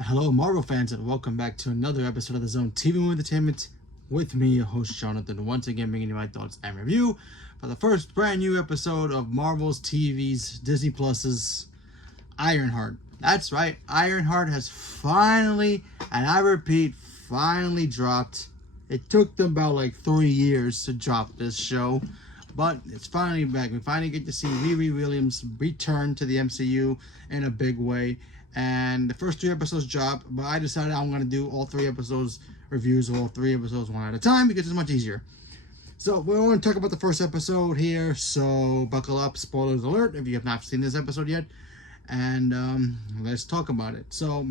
Hello, Marvel fans, and welcome back to another episode of the Zone TV Entertainment with me, your host Jonathan. Once again, bringing you my thoughts and review for the first brand new episode of Marvel's TV's Disney Plus's Ironheart. That's right, Ironheart has finally, and I repeat, finally dropped. It took them about like 3 years to drop this show, but it's finally back. We finally get to see Riri Williams return to the MCU in a big way. And the first 3 episodes dropped, but I decided I'm going to do all 3 episodes reviews of all 3 episodes one at a time because it's much easier. So we're going to talk about the first episode here, so buckle up, spoilers alert if you have not seen this episode yet, and let's talk about it. So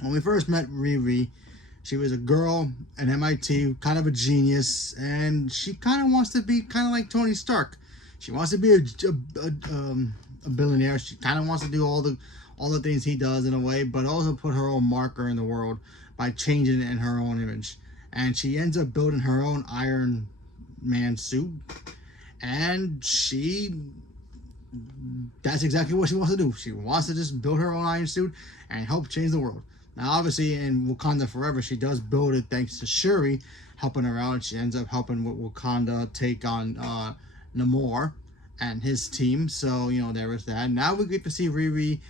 when we first met Riri, she was a girl at MIT, kind of a genius, and she kind of wants to be kind of like Tony Stark. She wants to be a billionaire. She kind of wants to do all the things he does in a way, but also put her own marker in the world by changing it in her own image. And she ends up building her own Iron Man suit, and that's exactly what she wants to do. She wants to just build her own iron suit and help change the world. Now, obviously, in Wakanda Forever, she does build it thanks to Shuri helping her out. She ends up helping with Wakanda take on Namor and his team. So, there is that. Now we get to see Riri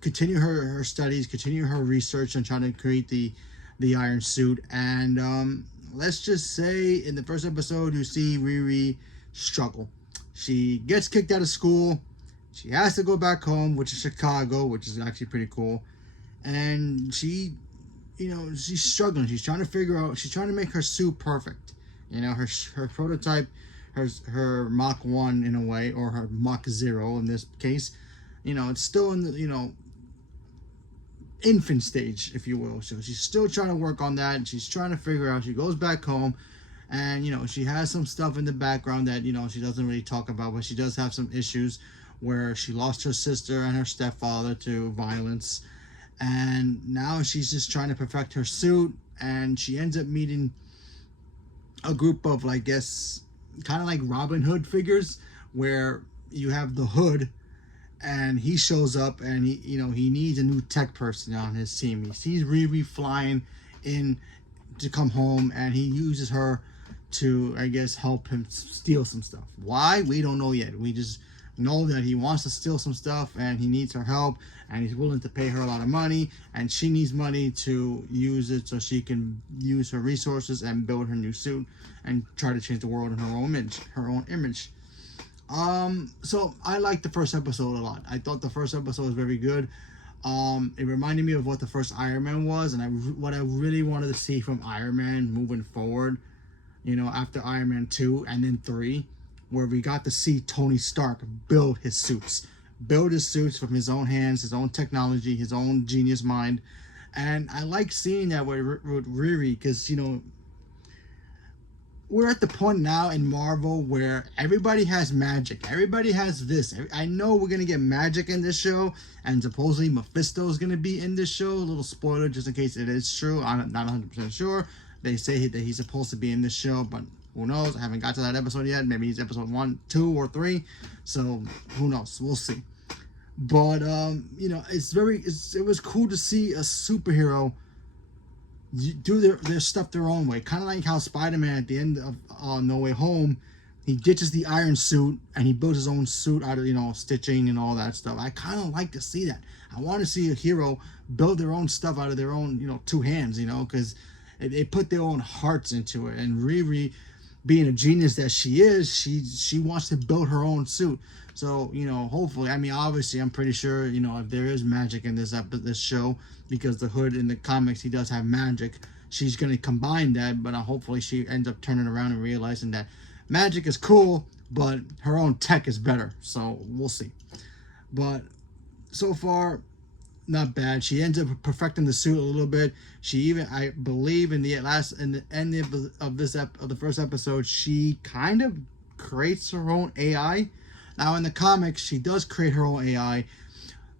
continue her studies, continue her research on trying to create the iron suit. And let's just say in the first episode, you see Riri struggle. She gets kicked out of school. She has to go back home, which is Chicago, which is actually pretty cool. And she's struggling. She's trying to figure out, she's trying to make her suit perfect. Her prototype, her Mach 1 in a way, or her Mach 0 in this case, it's still in the, infant stage, if you will. So she's still trying to work on that, and she's trying to figure out. She goes back home, and she has some stuff in the background that she doesn't really talk about, but she does have some issues where she lost her sister and her stepfather to violence, and now she's just trying to perfect her suit. And she ends up meeting a group of, I guess, kind of like Robin Hood figures, where you have the Hood, and he shows up, and he needs a new tech person on his team. He sees Riri flying in to come home, and he uses her to, I guess, help him steal some stuff. Why? We don't know yet. We just know that he wants to steal some stuff, and he needs her help, and he's willing to pay her a lot of money, and she needs money to use it so she can use her resources and build her new suit and try to change the world in her own image. So I liked the first episode a lot. I thought the first episode was very good. It reminded me of what the first Iron Man was, and what I really wanted to see from Iron Man moving forward, after Iron Man 2 and then 3, where we got to see Tony Stark build his suits from his own hands, his own technology, his own genius mind. And I like seeing that with Riri, because, we're at the point now in Marvel where everybody has magic. Everybody has this. I know we're going to get magic in this show, and supposedly Mephisto is going to be in this show. A little spoiler just in case it is true. I'm not 100% sure. They say that he's supposed to be in this show, but who knows? I haven't got to that episode yet. Maybe he's episode 1, 2, or 3. So who knows? We'll see. But, it was cool to see a superhero do their stuff their own way, kind of like how Spider-Man at the end of No Way Home, he ditches the iron suit and he builds his own suit out of stitching and all that stuff. I kind of like to see that. I want to see a hero build their own stuff out of their own 2 hands, because they put their own hearts into it. And Riri, being a genius that she is, she wants to build her own suit. So, hopefully, obviously, I'm pretty sure, if there is magic in this show, because the Hood in the comics, he does have magic, she's going to combine that, but hopefully she ends up turning around and realizing that magic is cool, but her own tech is better. So, we'll see. But, so far, not bad. She ends up perfecting the suit a little bit. She even, I believe, in the end of the first episode, she kind of creates her own AI. Now in the comics, she does create her own AI,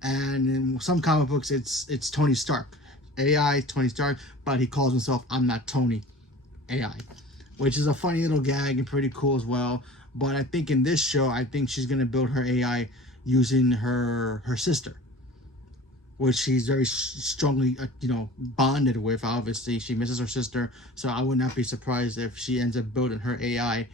and in some comic books, it's Tony Stark, AI Tony Stark, but he calls himself "I'm not Tony," AI, which is a funny little gag and pretty cool as well. But I think in this show, I think she's gonna build her AI using her sister. which she's very strongly, bonded with. Obviously, she misses her sister, so I would not be surprised if she ends up building her AI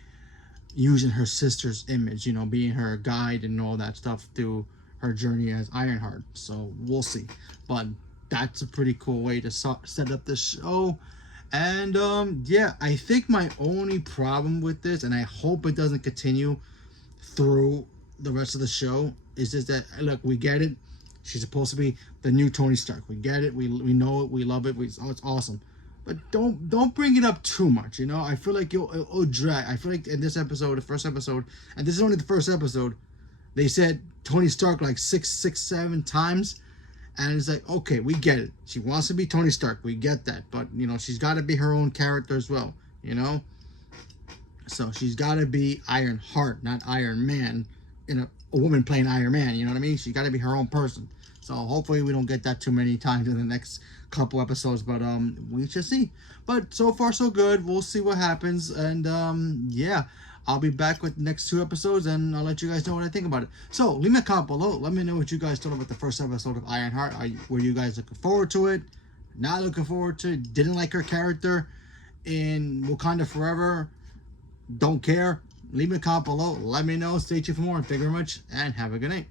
using her sister's image, being her guide and all that stuff through her journey as Ironheart. So we'll see. But that's a pretty cool way to set up the show. And yeah, I think my only problem with this, and I hope it doesn't continue through the rest of the show, is just that, look, we get it. She's supposed to be the new Tony Stark. We get it. We know it. We love it. It's awesome. But don't bring it up too much. I feel like it'll drag. I feel like in this episode, the first episode, and this is only the first episode, they said Tony Stark like six, 7 times. And it's like, okay, we get it. She wants to be Tony Stark. We get that. But, she's got to be her own character as well, So she's got to be Ironheart, not Iron Man. A woman playing Iron Man, you know what I mean? She's got to be her own person. So hopefully we don't get that too many times in the next couple episodes. But we shall see. But so far so good. We'll see what happens. And yeah. I'll be back with the next 2 episodes, and I'll let you guys know what I think about it. So, leave me a comment below. Let me know what you guys thought about the first episode of Ironheart. Were you guys looking forward to it? Not looking forward to it? Didn't like her character in Wakanda Forever? Don't care? Leave me a comment below. Let me know. Stay tuned for more. Thank you very much, and have a good night.